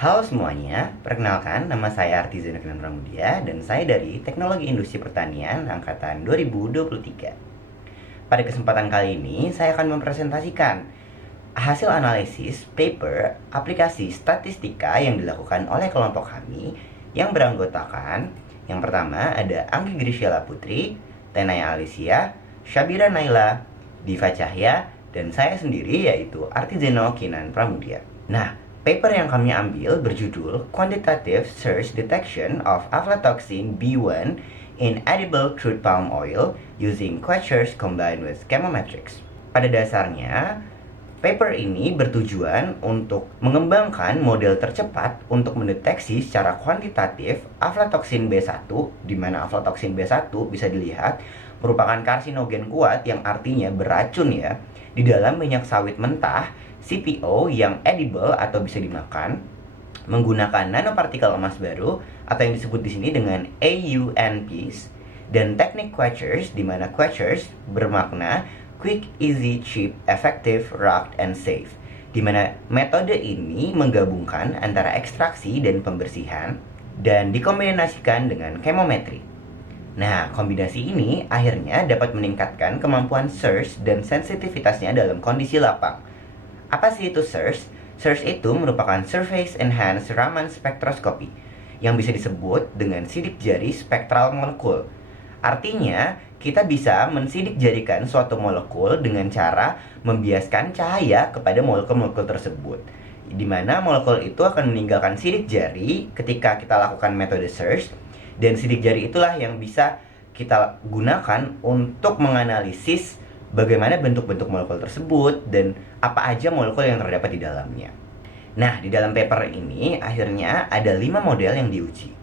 Halo semuanya, perkenalkan nama saya Artizen Kinan Pramudia dan saya dari Teknologi Industri Pertanian Angkatan 2023. Pada kesempatan kali ini, saya akan mempresentasikan hasil analisis paper aplikasi statistika yang dilakukan oleh kelompok kami yang beranggotakan yang pertama ada Anggi Grisela Putri, Tenaya Alicia, Syabira Naila, Diva Cahya, dan saya sendiri yaitu Artizeno Kinan Pramudia. Nah, paper yang kami ambil berjudul Quantitative Search Detection of Aflatoxin B1 in Edible Crude Palm Oil Using Quechers Combined with Chemometrics. Pada dasarnya, paper ini bertujuan untuk mengembangkan model tercepat untuk mendeteksi secara kuantitatif aflatoxin B1, di mana aflatoxin B1 bisa dilihat merupakan karsinogen kuat yang artinya beracun ya, di dalam minyak sawit mentah CPO yang edible atau bisa dimakan menggunakan nanopartikel emas baru atau yang disebut di sini dengan AUNPs dan teknik Quechers, di mana Quechers bermakna quick, easy, cheap, effective, rugged, and safe, di mana metode ini menggabungkan antara ekstraksi dan pembersihan dan dikombinasikan dengan chemometry. Nah, kombinasi ini akhirnya dapat meningkatkan kemampuan search dan sensitivitasnya dalam kondisi lapang. Apa sih itu search? Search itu merupakan Surface Enhanced Raman Spectroscopy yang bisa disebut dengan sidik jari spektral molekul. Artinya, kita bisa mensidik jarikan suatu molekul dengan cara membiaskan cahaya kepada molekul-molekul tersebut, di mana molekul itu akan meninggalkan sidik jari ketika kita lakukan metode search, dan sidik jari itulah yang bisa kita gunakan untuk menganalisis bagaimana bentuk-bentuk molekul tersebut dan apa aja molekul yang terdapat di dalamnya. Nah, di dalam paper ini akhirnya ada 5 model yang diuji.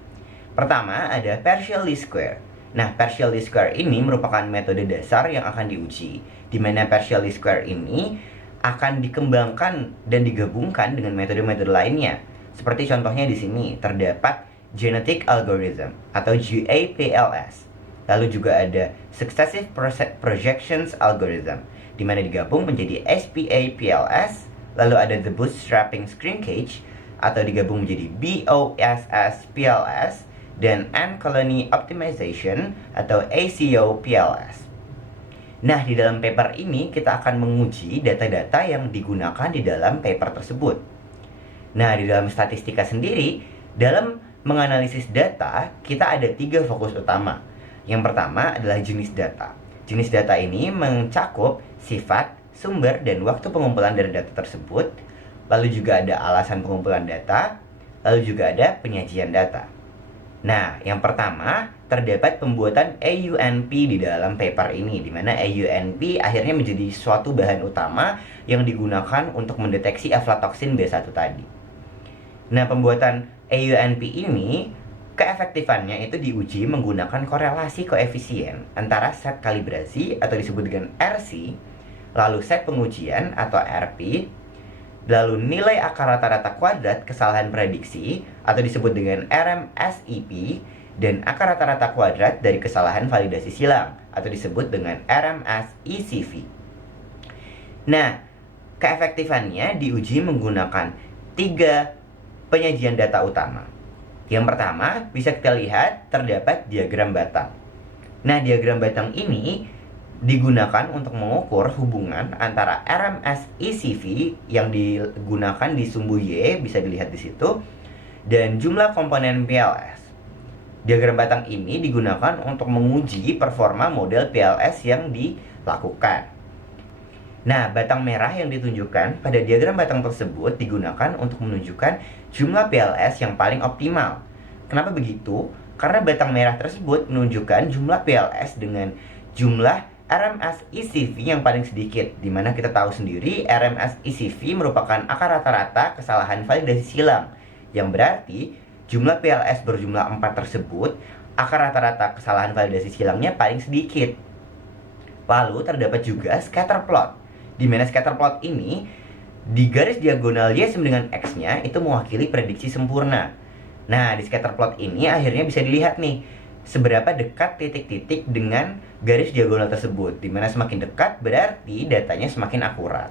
Pertama ada partial least square. Nah, partial least square ini merupakan metode dasar yang akan diuji, di mana partial least square ini akan dikembangkan dan digabungkan dengan metode-metode lainnya. Seperti contohnya di sini terdapat genetic algorithm atau GAPLS. Lalu juga ada successive projections algorithm, di mana digabung menjadi SPAPLS. Lalu ada the bootstrapping shrinkage atau digabung menjadi BOSSPLS, dan Ant Colony Optimization atau ACOPLS. Nah, di dalam paper ini kita akan menguji data-data yang digunakan di dalam paper tersebut. Nah, di dalam statistika sendiri, dalam menganalisis data, kita ada 3 fokus utama. Yang pertama adalah jenis data. Jenis data ini mencakup sifat, sumber, dan waktu pengumpulan dari data tersebut. Lalu juga ada alasan pengumpulan data, lalu juga ada penyajian data. Nah, yang pertama terdapat pembuatan AUNP di dalam paper ini, di mana AUNP akhirnya menjadi suatu bahan utama yang digunakan untuk mendeteksi aflatoxin B1 tadi. Nah, pembuatan AUNP ini keefektifannya itu diuji menggunakan korelasi koefisien antara set kalibrasi atau disebut dengan RC, lalu set pengujian atau RP, lalu nilai akar rata-rata kuadrat kesalahan prediksi atau disebut dengan RMSEP, dan akar rata-rata kuadrat dari kesalahan validasi silang atau disebut dengan RMSECV. Nah, keefektifannya diuji menggunakan 3 penyajian data utama. Yang pertama, bisa kita lihat terdapat diagram batang. Nah, diagram batang ini digunakan untuk mengukur hubungan antara RMSECV yang digunakan di sumbu Y, bisa dilihat di situ, dan jumlah komponen PLS. Diagram batang ini digunakan untuk menguji performa model PLS yang dilakukan. Nah, batang merah yang ditunjukkan pada diagram batang tersebut digunakan untuk menunjukkan jumlah PLS yang paling optimal. Kenapa begitu? Karena batang merah tersebut menunjukkan jumlah PLS dengan jumlah RMSECV yang paling sedikit, di mana kita tahu sendiri RMSECV merupakan akar rata-rata kesalahan validasi silang, yang berarti jumlah PLS berjumlah 4 tersebut, akar rata-rata kesalahan validasi silangnya paling sedikit. Lalu terdapat juga scatter plot, di mana scatter plot ini di garis diagonal Y sama dengan X-nya itu mewakili prediksi sempurna. Nah, di scatter plot ini akhirnya bisa dilihat nih seberapa dekat titik-titik dengan garis diagonal tersebut, di mana semakin dekat berarti datanya semakin akurat.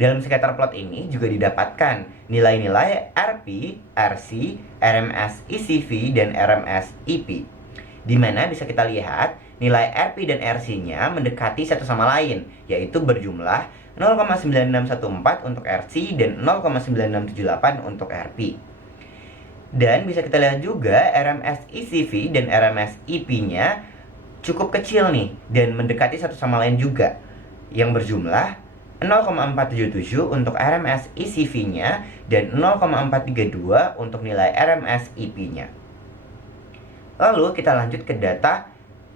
Dalam scatter plot ini juga didapatkan nilai-nilai RP, RC, RMS ECV, dan RMS EP. Di mana bisa kita lihat nilai RP dan RC-nya mendekati satu sama lain, yaitu berjumlah 0,9614 untuk RC dan 0,9678 untuk RP. Dan bisa kita lihat juga RMS ECV dan RMS EP-nya cukup kecil nih, dan mendekati satu sama lain juga, yang berjumlah 0,477 untuk RMS ECV-nya dan 0,432 untuk nilai RMS EP-nya. Lalu kita lanjut ke data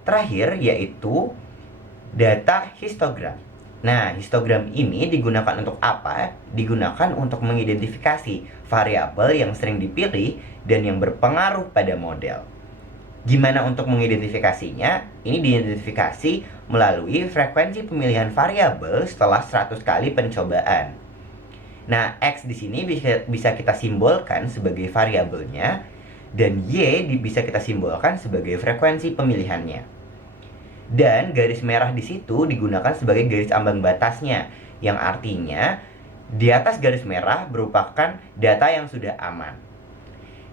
terakhir, yaitu data histogram. Nah, histogram ini digunakan untuk apa? Digunakan untuk mengidentifikasi variabel yang sering dipilih dan yang berpengaruh pada model. Gimana untuk mengidentifikasinya? Ini diidentifikasi melalui frekuensi pemilihan variabel setelah 100 kali pencobaan. Nah, X di sini bisa kita simbolkan sebagai variabelnya, dan Y bisa kita simbolkan sebagai frekuensi pemilihannya. Dan garis merah di situ digunakan sebagai garis ambang batasnya, yang artinya di atas garis merah merupakan data yang sudah aman.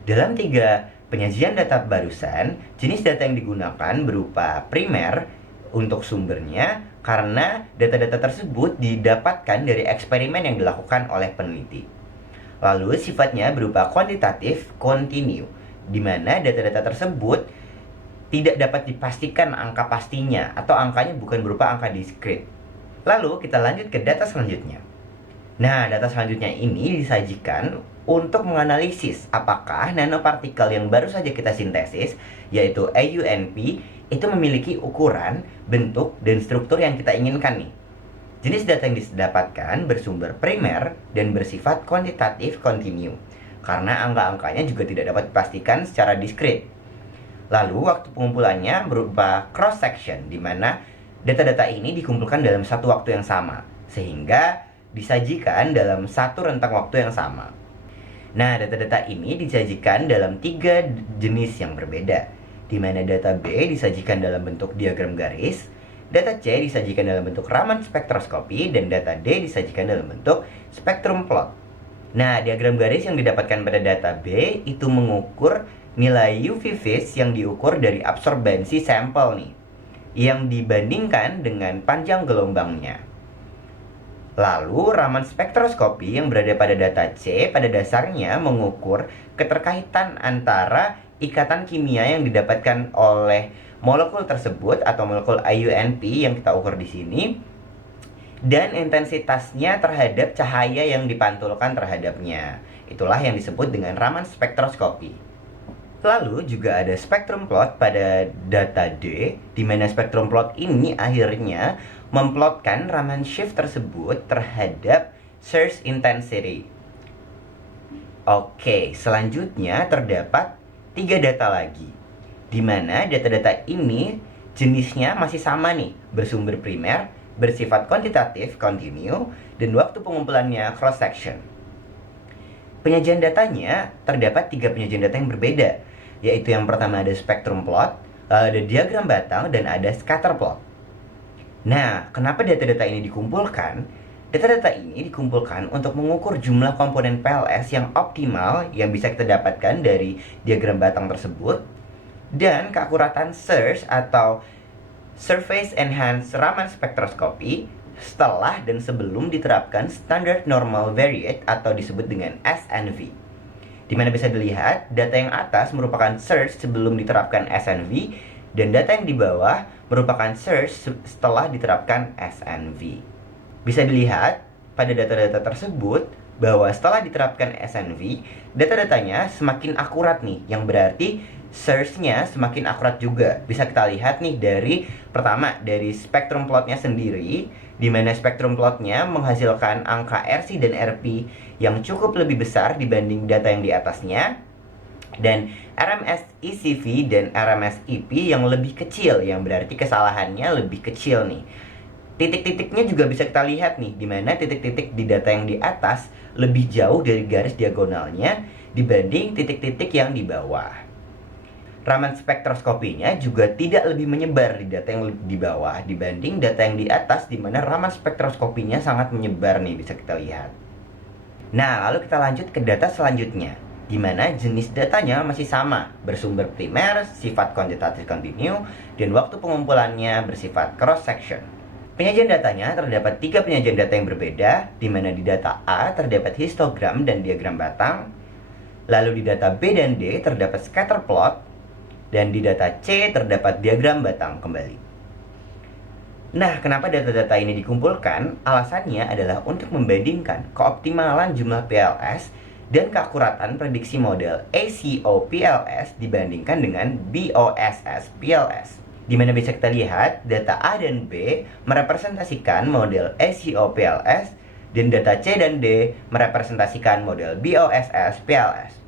Dalam 3 penyajian data barusan, jenis data yang digunakan berupa primer untuk sumbernya, karena data-data tersebut didapatkan dari eksperimen yang dilakukan oleh peneliti. Lalu sifatnya berupa kuantitatif kontinu, di mana data-data tersebut tidak dapat dipastikan angka pastinya, atau angkanya bukan berupa angka diskrit. Lalu kita lanjut ke data selanjutnya. Nah, data selanjutnya ini disajikan untuk menganalisis apakah nanopartikel yang baru saja kita sintesis, yaitu AUNP, itu memiliki ukuran, bentuk, dan struktur yang kita inginkan nih. Jenis data yang didapatkan bersumber primer dan bersifat kuantitatif kontinu, karena angka-angkanya juga tidak dapat dipastikan secara diskrit. Lalu waktu pengumpulannya berupa cross-section, di mana data-data ini dikumpulkan dalam satu waktu yang sama, sehingga disajikan dalam satu rentang waktu yang sama. Nah, data-data ini disajikan dalam 3 jenis yang berbeda, di mana data B disajikan dalam bentuk diagram garis, data C disajikan dalam bentuk Raman spektroskopi, dan data D disajikan dalam bentuk spektrum plot. Nah, diagram garis yang didapatkan pada data B itu mengukur nilai UV phase yang diukur dari absorbensi sampel nih, yang dibandingkan dengan panjang gelombangnya. Lalu, Raman spektroskopi yang berada pada data C pada dasarnya mengukur keterkaitan antara ikatan kimia yang didapatkan oleh molekul tersebut atau molekul IUNP yang kita ukur di sini, dan intensitasnya terhadap cahaya yang dipantulkan terhadapnya. Itulah yang disebut dengan Raman spektroskopi. Lalu juga ada spektrum plot pada data D, di mana spektrum plot ini akhirnya memplotkan Raman shift tersebut terhadap surge intensity. Oke, selanjutnya terdapat 3 data lagi, di mana data-data ini jenisnya masih sama nih, bersumber primer, bersifat kuantitatif kontinu, dan waktu pengumpulannya cross-section. Penyajian datanya terdapat 3 penyajian data yang berbeda, yaitu yang pertama ada spektrum plot, ada diagram batang, dan ada scatter plot. Nah, kenapa data-data ini dikumpulkan? Data-data ini dikumpulkan untuk mengukur jumlah komponen PLS yang optimal yang bisa kita dapatkan dari diagram batang tersebut, dan keakuratan surge atau Surface Enhanced Raman Spectroscopy setelah dan sebelum diterapkan Standard Normal Variate atau disebut dengan SNV. Di mana bisa dilihat, data yang atas merupakan surge sebelum diterapkan SNV, dan data yang di bawah merupakan surge setelah diterapkan SNV. Bisa dilihat pada data-data tersebut bahwa setelah diterapkan SNV, data-datanya semakin akurat nih, yang berarti surge-nya semakin akurat juga. Bisa kita lihat nih dari spektrum plotnya sendiri, di mana spektrum plotnya menghasilkan angka RC dan RP yang cukup lebih besar dibanding data yang di atasnya, dan RMS ECV dan RMS EP yang lebih kecil, yang berarti kesalahannya lebih kecil nih. Titik-titiknya juga bisa kita lihat nih, di mana titik-titik di data yang di atas lebih jauh dari garis diagonalnya dibanding titik-titik yang di bawah. Raman spektroskopinya juga tidak lebih menyebar di data yang di bawah dibanding data yang di atas, di mana raman spektroskopinya sangat menyebar nih, bisa kita lihat. Nah, lalu kita lanjut ke data selanjutnya, di mana jenis datanya masih sama, bersumber primer, sifat kuantitatif kontinu, dan waktu pengumpulannya bersifat cross-section. Penyajian datanya terdapat 3 penyajian data yang berbeda, di mana di data A terdapat histogram dan diagram batang, lalu di data B dan D terdapat scatter plot, dan di data C terdapat diagram batang kembali. Nah, kenapa data-data ini dikumpulkan? Alasannya adalah untuk membandingkan keoptimalan jumlah PLS dan keakuratan prediksi model ACO PLS dibandingkan dengan BOSS PLS. Di mana bisa kita lihat data A dan B merepresentasikan model ACO PLS dan data C dan D merepresentasikan model BOSS PLS.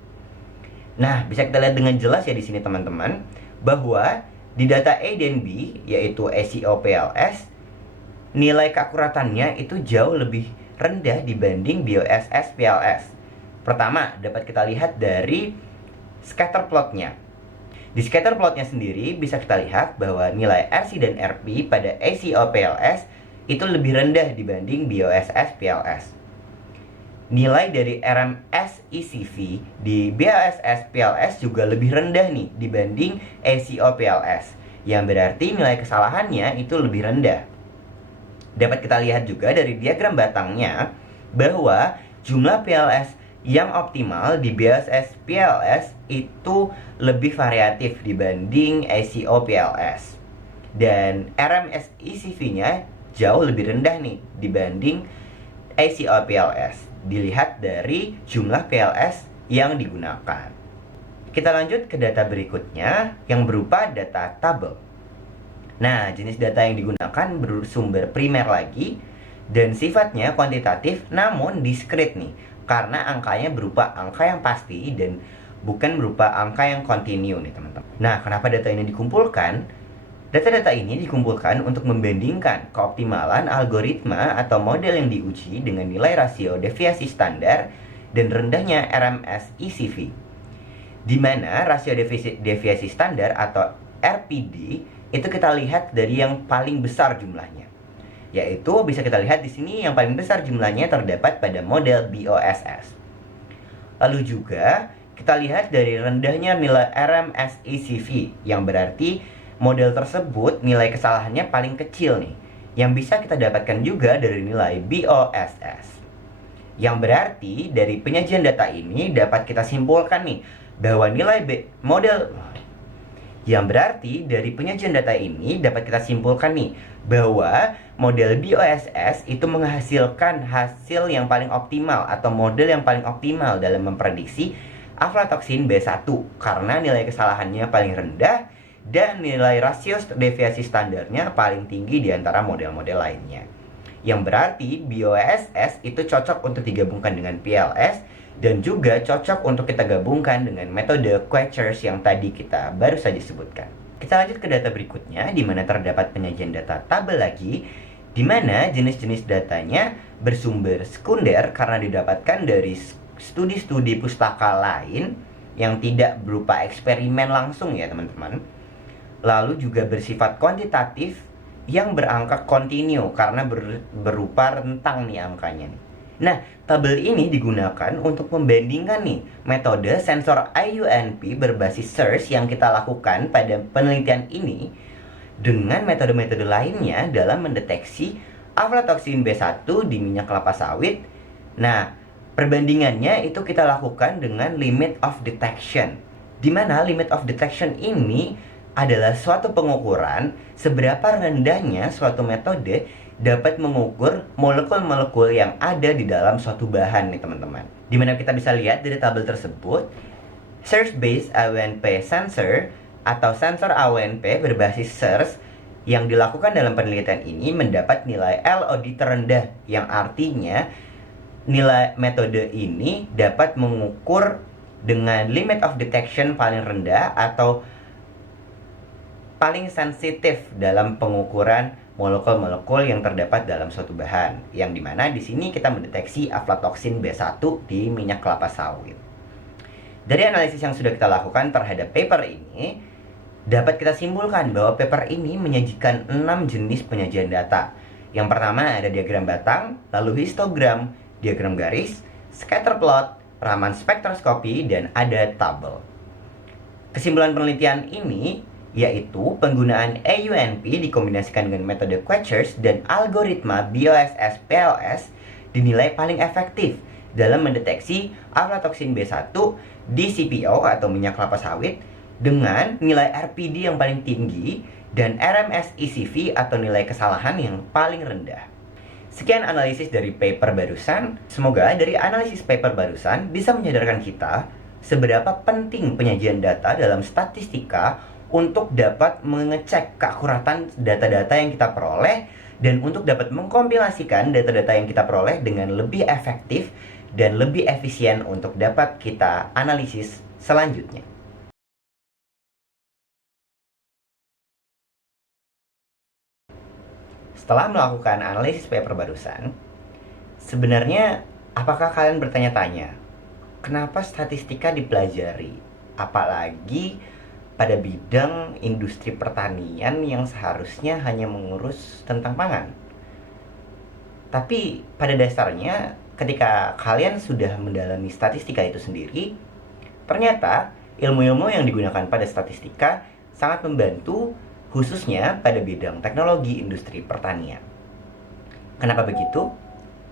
Nah, bisa kita lihat dengan jelas ya di sini teman-teman, bahwa di data A dan B, yaitu ACO PLS, nilai keakuratannya itu jauh lebih rendah dibanding BOSS PLS. Pertama, dapat kita lihat dari scatter plotnya. Di scatter plotnya sendiri bisa kita lihat bahwa nilai RC dan RP pada ACO PLS itu lebih rendah dibanding BOSS PLS. Nilai dari RMS ECV di BOSS PLS juga lebih rendah nih dibanding ACO PLS, yang berarti nilai kesalahannya itu lebih rendah. Dapat kita lihat juga dari diagram batangnya bahwa jumlah PLS yang optimal di BOSS PLS itu lebih variatif dibanding ACO PLS, dan RMS ECV-nya jauh lebih rendah nih dibanding ACO PLS. Dilihat dari jumlah PLS yang digunakan. Kita lanjut ke data berikutnya yang berupa data tabel. Nah, jenis data yang digunakan bersumber primer lagi dan sifatnya kuantitatif namun diskrit nih, karena angkanya berupa angka yang pasti dan bukan berupa angka yang kontinu nih teman-teman. Nah, kenapa data ini dikumpulkan? Data-data ini dikumpulkan untuk membandingkan keoptimalan algoritma atau model yang diuji dengan nilai rasio deviasi standar dan rendahnya RMS ECV. Di mana rasio deviasi standar atau RPD itu kita lihat dari yang paling besar jumlahnya. Yaitu bisa kita lihat di sini yang paling besar jumlahnya terdapat pada model BOSS. Lalu juga kita lihat dari rendahnya nilai RMS ECV, yang berarti model tersebut nilai kesalahannya paling kecil nih, yang bisa kita dapatkan juga dari nilai BOSS. Yang berarti dari penyajian data ini dapat kita simpulkan nih bahwa nilai model BOSS itu menghasilkan hasil yang paling optimal atau model yang paling optimal dalam memprediksi aflatoksin B1 karena nilai kesalahannya paling rendah dan nilai rasio deviasi standarnya paling tinggi di antara model-model lainnya. Yang berarti BOSS itu cocok untuk digabungkan dengan PLS dan juga cocok untuk kita gabungkan dengan metode Quechers yang tadi kita baru saja sebutkan. Kita lanjut ke data berikutnya, di mana terdapat penyajian data tabel lagi, di mana jenis-jenis datanya bersumber sekunder karena didapatkan dari studi-studi pustaka lain yang tidak berupa eksperimen langsung ya teman-teman. Lalu juga bersifat kuantitatif yang berangka kontinu karena berupa rentang nih angkanya nih. Nah, tabel ini digunakan untuk membandingkan nih metode sensor IUNP berbasis search yang kita lakukan pada penelitian ini dengan metode-metode lainnya dalam mendeteksi aflatoksin B1 di minyak kelapa sawit. Nah, perbandingannya itu kita lakukan dengan limit of detection, di mana limit of detection ini adalah suatu pengukuran seberapa rendahnya suatu metode dapat mengukur molekul-molekul yang ada di dalam suatu bahan nih teman-teman. Dimana kita bisa lihat dari tabel tersebut, Search Based AONP Sensor atau sensor AONP berbasis search yang dilakukan dalam penelitian ini mendapat nilai LOD terendah, yang artinya nilai metode ini dapat mengukur dengan limit of detection paling rendah atau paling sensitif dalam pengukuran molekul-molekul yang terdapat dalam suatu bahan, yang dimana di sini kita mendeteksi aflatoksin B1 di minyak kelapa sawit. Dari analisis yang sudah kita lakukan terhadap paper ini, dapat kita simpulkan bahwa paper ini menyajikan 6 jenis penyajian data. Yang pertama ada diagram batang, lalu histogram, diagram garis, scatter plot, rekaman spektroskopi, dan ada tabel. Kesimpulan penelitian ini yaitu penggunaan AUNP dikombinasikan dengan metode Quechers dan algoritma BOSS-PLS dinilai paling efektif dalam mendeteksi aflatoksin B1 di CPO atau minyak kelapa sawit dengan nilai RPD yang paling tinggi dan RMS-ECV atau nilai kesalahan yang paling rendah. Sekian analisis dari paper barusan. Semoga dari analisis paper barusan bisa menyadarkan kita seberapa penting penyajian data dalam statistika untuk dapat mengecek keakuratan data-data yang kita peroleh dan untuk dapat mengkompilasikan data-data yang kita peroleh dengan lebih efektif dan lebih efisien untuk dapat kita analisis selanjutnya. Setelah melakukan analisis paper barusan, sebenarnya apakah kalian bertanya-tanya, kenapa statistika dipelajari? Apalagi pada bidang industri pertanian yang seharusnya hanya mengurus tentang pangan. Tapi pada dasarnya ketika kalian sudah mendalami statistika itu sendiri, ternyata ilmu-ilmu yang digunakan pada statistika sangat membantu khususnya pada bidang teknologi industri pertanian. Kenapa begitu?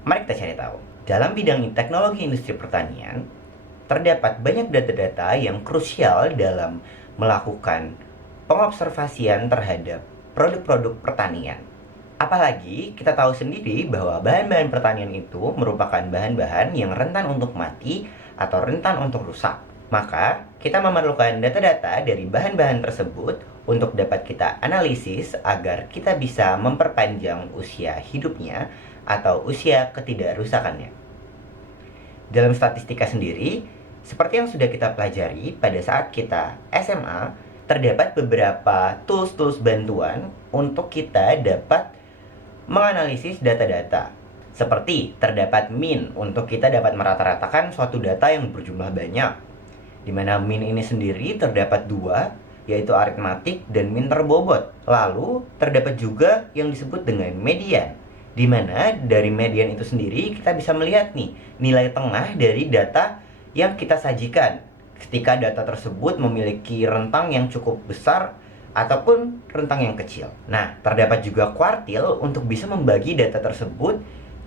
Mari kita cari tahu. Dalam bidang teknologi industri pertanian, terdapat banyak data-data yang krusial dalam melakukan pengobservasian terhadap produk-produk pertanian. Apalagi kita tahu sendiri bahwa bahan-bahan pertanian itu merupakan bahan-bahan yang rentan untuk mati atau rentan untuk rusak. Maka kita memerlukan data-data dari bahan-bahan tersebut untuk dapat kita analisis agar kita bisa memperpanjang usia hidupnya atau usia ketidakrusakannya. Dalam statistika sendiri, seperti yang sudah kita pelajari pada saat kita SMA, terdapat beberapa tools-tools bantuan untuk kita dapat menganalisis data-data. Seperti terdapat min untuk kita dapat merata-ratakan suatu data yang berjumlah banyak, di mana min ini sendiri terdapat dua, yaitu aritmatik dan min terbobot. Lalu terdapat juga yang disebut dengan median, di mana dari median itu sendiri kita bisa melihat nih nilai tengah dari data yang kita sajikan ketika data tersebut memiliki rentang yang cukup besar ataupun rentang yang kecil. Nah, terdapat juga kuartil untuk bisa membagi data tersebut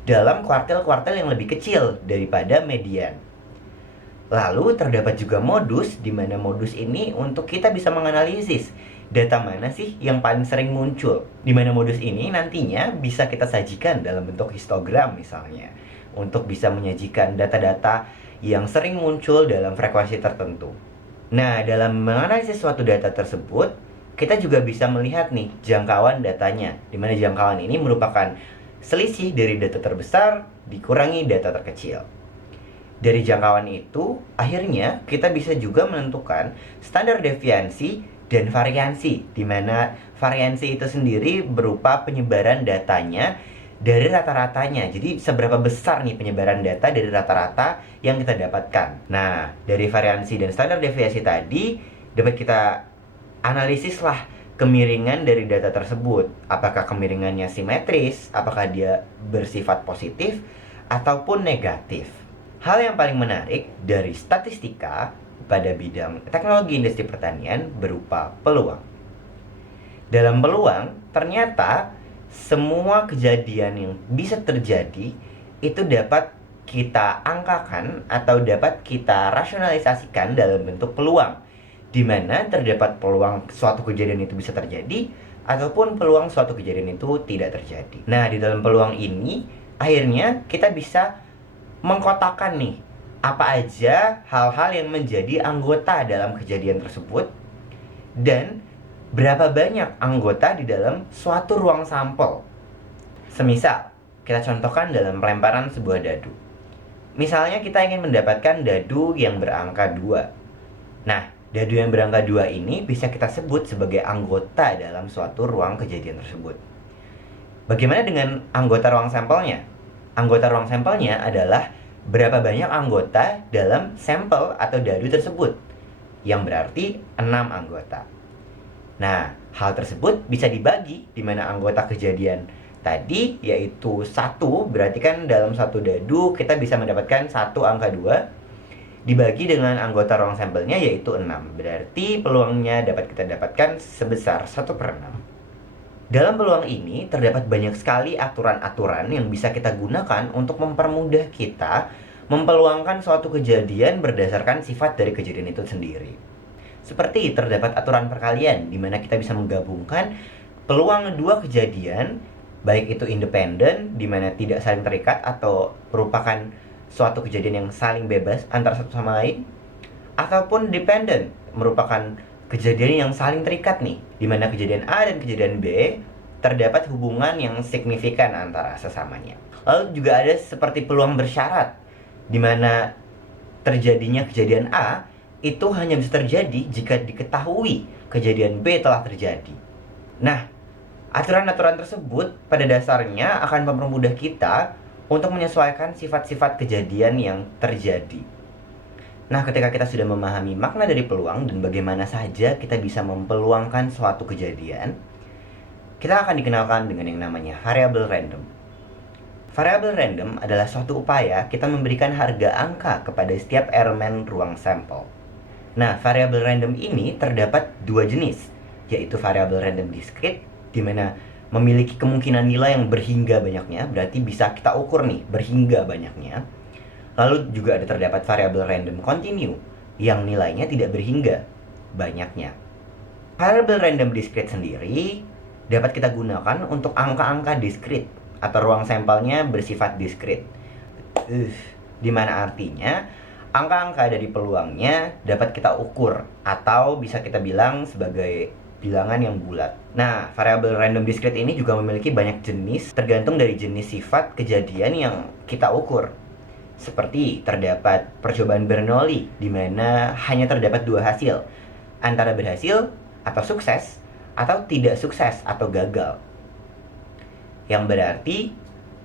dalam kuartil-kuartil yang lebih kecil daripada median. Lalu terdapat juga modus, di mana modus ini untuk kita bisa menganalisis data mana sih yang paling sering muncul. Di mana modus ini nantinya bisa kita sajikan dalam bentuk histogram misalnya, untuk bisa menyajikan data-data yang sering muncul dalam frekuensi tertentu. Nah, dalam menganalisis suatu data tersebut, kita juga bisa melihat nih jangkauan datanya, di mana jangkauan ini merupakan selisih dari data terbesar dikurangi data terkecil. Dari jangkauan itu, akhirnya kita bisa juga menentukan standar deviansi dan variansi, di mana variansi itu sendiri berupa penyebaran datanya dari rata-ratanya. Jadi seberapa besar nih penyebaran data dari rata-rata yang kita dapatkan. Nah, dari variansi dan standar deviasi tadi dapat kita analisis lah kemiringan dari data tersebut. Apakah kemiringannya simetris, apakah dia bersifat positif ataupun negatif. Hal yang paling menarik dari statistika pada bidang teknologi industri pertanian berupa peluang. Dalam peluang, ternyata semua kejadian yang bisa terjadi itu dapat kita angkakan atau dapat kita rasionalisasikan dalam bentuk peluang, di mana terdapat peluang suatu kejadian itu bisa terjadi ataupun peluang suatu kejadian itu tidak terjadi. Nah, di dalam peluang ini akhirnya kita bisa mengkotakkan nih apa aja hal-hal yang menjadi anggota dalam kejadian tersebut dan berapa banyak anggota di dalam suatu ruang sampel. Semisal, kita contohkan dalam pelemparan sebuah dadu. Misalnya kita ingin mendapatkan dadu yang berangka 2. Nah, dadu yang berangka 2 ini bisa kita sebut sebagai anggota dalam suatu ruang kejadian tersebut. Bagaimana dengan anggota ruang sampelnya? Anggota ruang sampelnya adalah berapa banyak anggota dalam sampel atau dadu tersebut, yang berarti 6 anggota. Nah, hal tersebut bisa dibagi, di mana anggota kejadian tadi yaitu 1, berarti kan dalam satu dadu kita bisa mendapatkan 1 angka 2, dibagi dengan anggota ruang sampelnya yaitu 6. Berarti peluangnya dapat kita dapatkan sebesar 1/6. Dalam peluang ini terdapat banyak sekali aturan-aturan yang bisa kita gunakan untuk mempermudah kita mempeluangkan suatu kejadian berdasarkan sifat dari kejadian itu sendiri. Seperti terdapat aturan perkalian, di mana kita bisa menggabungkan peluang dua kejadian, baik itu independen, di mana tidak saling terikat atau merupakan suatu kejadian yang saling bebas antara satu sama lain, ataupun dependent, merupakan kejadian yang saling terikat nih, di mana kejadian A dan kejadian B terdapat hubungan yang signifikan antara sesamanya. Lalu juga ada seperti peluang bersyarat, di mana terjadinya kejadian A itu hanya bisa terjadi jika diketahui kejadian B telah terjadi. Nah, aturan-aturan tersebut pada dasarnya akan mempermudah kita untuk menyesuaikan sifat-sifat kejadian yang terjadi. Nah, ketika kita sudah memahami makna dari peluang dan bagaimana saja kita bisa mempeluangkan suatu kejadian, kita akan dikenalkan dengan yang namanya variabel random. Variabel random adalah suatu upaya kita memberikan harga angka kepada setiap elemen ruang sampel. Nah, variabel random ini terdapat dua jenis, yaitu variabel random discrete, di mana memiliki kemungkinan nilai yang berhingga banyaknya, berarti bisa kita ukur nih, berhingga banyaknya. Lalu juga ada terdapat variabel random continue, yang nilainya tidak berhingga banyaknya. Variabel random discrete sendiri dapat kita gunakan untuk angka-angka discrete atau ruang sampelnya bersifat discrete. Di mana artinya angka-angka dari peluangnya dapat kita ukur atau bisa kita bilang sebagai bilangan yang bulat. Nah, variabel random discrete ini juga memiliki banyak jenis tergantung dari jenis sifat kejadian yang kita ukur. Seperti terdapat percobaan Bernoulli, di mana hanya terdapat dua hasil, antara berhasil atau sukses, atau tidak sukses atau gagal. Yang berarti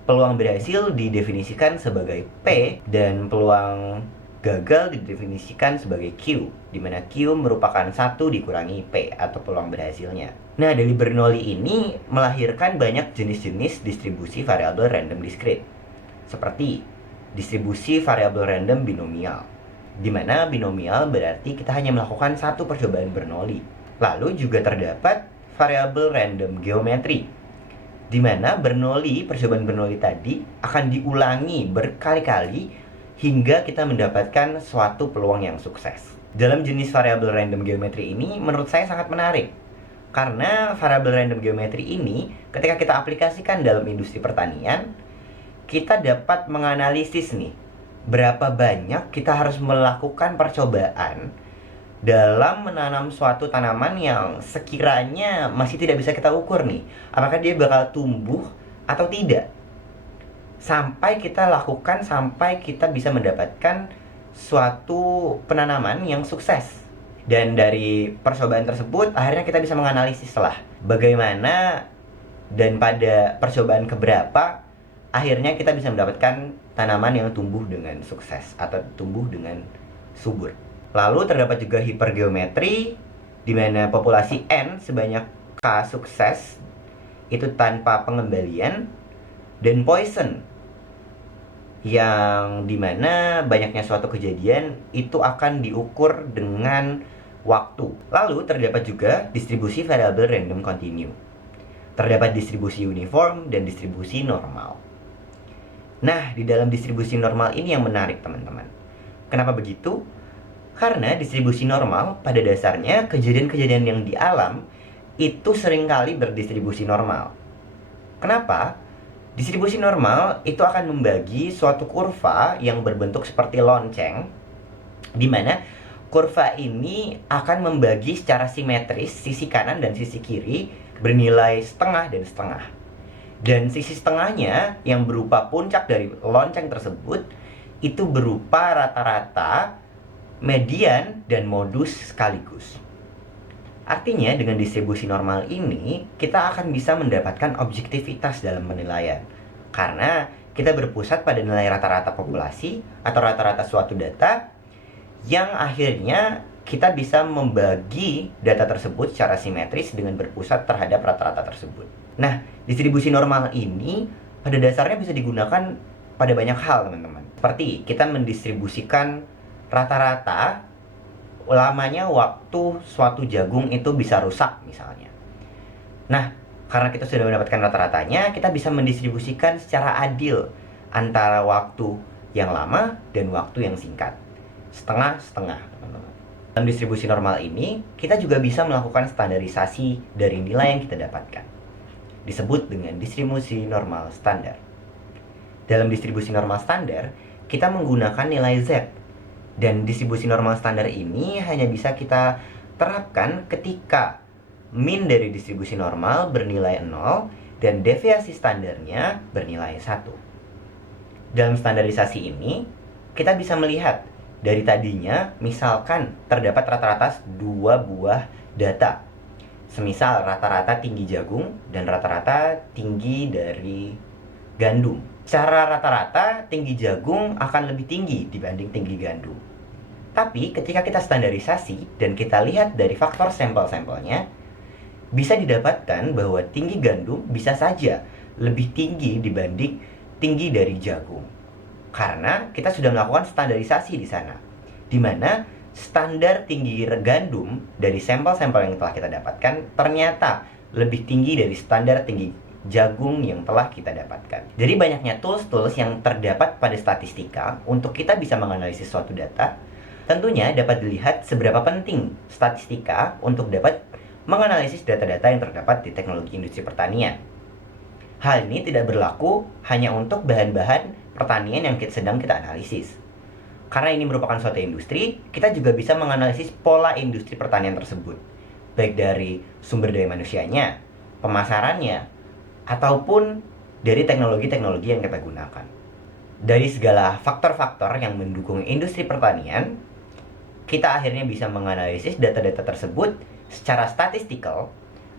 peluang berhasil didefinisikan sebagai P dan peluang gagal didefinisikan sebagai Q, di mana Q merupakan 1 dikurangi P atau peluang berhasilnya. Nah, dari Bernoulli ini melahirkan banyak jenis-jenis distribusi variabel random discrete, seperti distribusi variabel random binomial, di mana binomial berarti kita hanya melakukan satu percobaan Bernoulli. Lalu juga terdapat variabel random geometri, di mana percobaan Bernoulli tadi akan diulangi berkali-kali hingga kita mendapatkan suatu peluang yang sukses. Dalam jenis variabel random geometri ini menurut saya sangat menarik, karena variabel random geometri ini ketika kita aplikasikan dalam industri pertanian, kita dapat menganalisis nih, berapa banyak kita harus melakukan percobaan dalam menanam suatu tanaman yang sekiranya masih tidak bisa kita ukur nih, apakah dia bakal tumbuh atau tidak. Sampai kita lakukan, sampai kita bisa mendapatkan suatu penanaman yang sukses. Dan dari percobaan tersebut, akhirnya kita bisa menganalisis lah bagaimana dan pada percobaan keberapa akhirnya kita bisa mendapatkan tanaman yang tumbuh dengan sukses atau tumbuh dengan subur. Lalu terdapat juga hipergeometri, di mana populasi N sebanyak K sukses itu tanpa pengembalian, dan Poisson, yang dimana banyaknya suatu kejadian itu akan diukur dengan waktu. Lalu terdapat juga distribusi variabel random continue. Terdapat distribusi uniform dan distribusi normal. Nah, di dalam distribusi normal ini yang menarik, teman-teman. Kenapa begitu? Karena distribusi normal pada dasarnya kejadian-kejadian yang di alam itu seringkali berdistribusi normal. Kenapa? Distribusi normal itu akan membagi suatu kurva yang berbentuk seperti lonceng, di mana kurva ini akan membagi secara simetris sisi kanan dan sisi kiri bernilai setengah dan setengah. Dan sisi setengahnya yang berupa puncak dari lonceng tersebut itu berupa rata-rata, median, dan modus sekaligus. Artinya dengan distribusi normal ini kita akan bisa mendapatkan objektivitas dalam penilaian, karena kita berpusat pada nilai rata-rata populasi atau rata-rata suatu data yang akhirnya kita bisa membagi data tersebut secara simetris dengan berpusat terhadap rata-rata tersebut. Nah, distribusi normal ini pada dasarnya bisa digunakan pada banyak hal, teman-teman. Seperti kita mendistribusikan rata-rata lamanya waktu suatu jagung itu bisa rusak misalnya. Nah, karena kita sudah mendapatkan rata-ratanya, kita bisa mendistribusikan secara adil antara waktu yang lama dan waktu yang singkat. Setengah-setengah, teman-teman. Dalam distribusi normal ini, kita juga bisa melakukan standarisasi dari nilai yang kita dapatkan. Disebut dengan distribusi normal standar. Dalam distribusi normal standar, kita menggunakan nilai Z. Dan distribusi normal standar ini hanya bisa kita terapkan ketika min dari distribusi normal bernilai 0 dan deviasi standarnya bernilai 1. Dalam standarisasi ini, kita bisa melihat dari tadinya, misalkan terdapat rata-rata 2 buah data. Semisal rata-rata tinggi jagung dan rata-rata tinggi dari gandum. Secara rata-rata, tinggi jagung akan lebih tinggi dibanding tinggi gandum. Tapi ketika kita standarisasi dan kita lihat dari faktor sampel-sampelnya, bisa didapatkan bahwa tinggi gandum bisa saja lebih tinggi dibanding tinggi dari jagung. Karena kita sudah melakukan standarisasi di sana, di mana standar tinggi gandum dari sampel-sampel yang telah kita dapatkan ternyata lebih tinggi dari standar tinggi jagung yang telah kita dapatkan. Jadi banyaknya tools-tools yang terdapat pada statistika untuk kita bisa menganalisis suatu data. Tentunya dapat dilihat seberapa penting statistika untuk dapat menganalisis data-data yang terdapat di teknologi industri pertanian. Hal ini tidak berlaku hanya untuk bahan-bahan pertanian yang sedang kita analisis. Karena ini merupakan suatu industri, kita juga bisa menganalisis pola industri pertanian tersebut, baik dari sumber daya manusianya, pemasarannya, ataupun dari teknologi-teknologi yang kita gunakan. Dari segala faktor-faktor yang mendukung industri pertanian, kita akhirnya bisa menganalisis data-data tersebut secara statistikal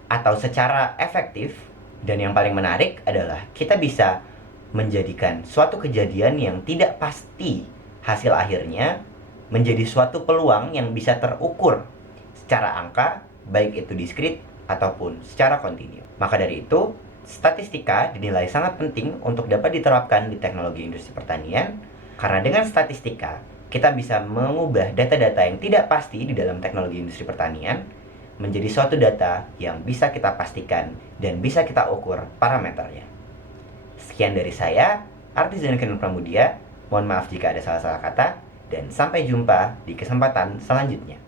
atau secara efektif. Dan yang paling menarik adalah kita bisa menjadikan suatu kejadian yang tidak pasti hasil akhirnya menjadi suatu peluang yang bisa terukur secara angka, baik itu diskrit ataupun secara kontinu. Maka dari itu, statistika dinilai sangat penting untuk dapat diterapkan di teknologi industri pertanian, karena dengan statistika kita bisa mengubah data-data yang tidak pasti di dalam teknologi industri pertanian menjadi suatu data yang bisa kita pastikan dan bisa kita ukur parameternya. Sekian dari saya, Artizen Kenan Pramudia. Mohon maaf jika ada salah-salah kata, dan sampai jumpa di kesempatan selanjutnya.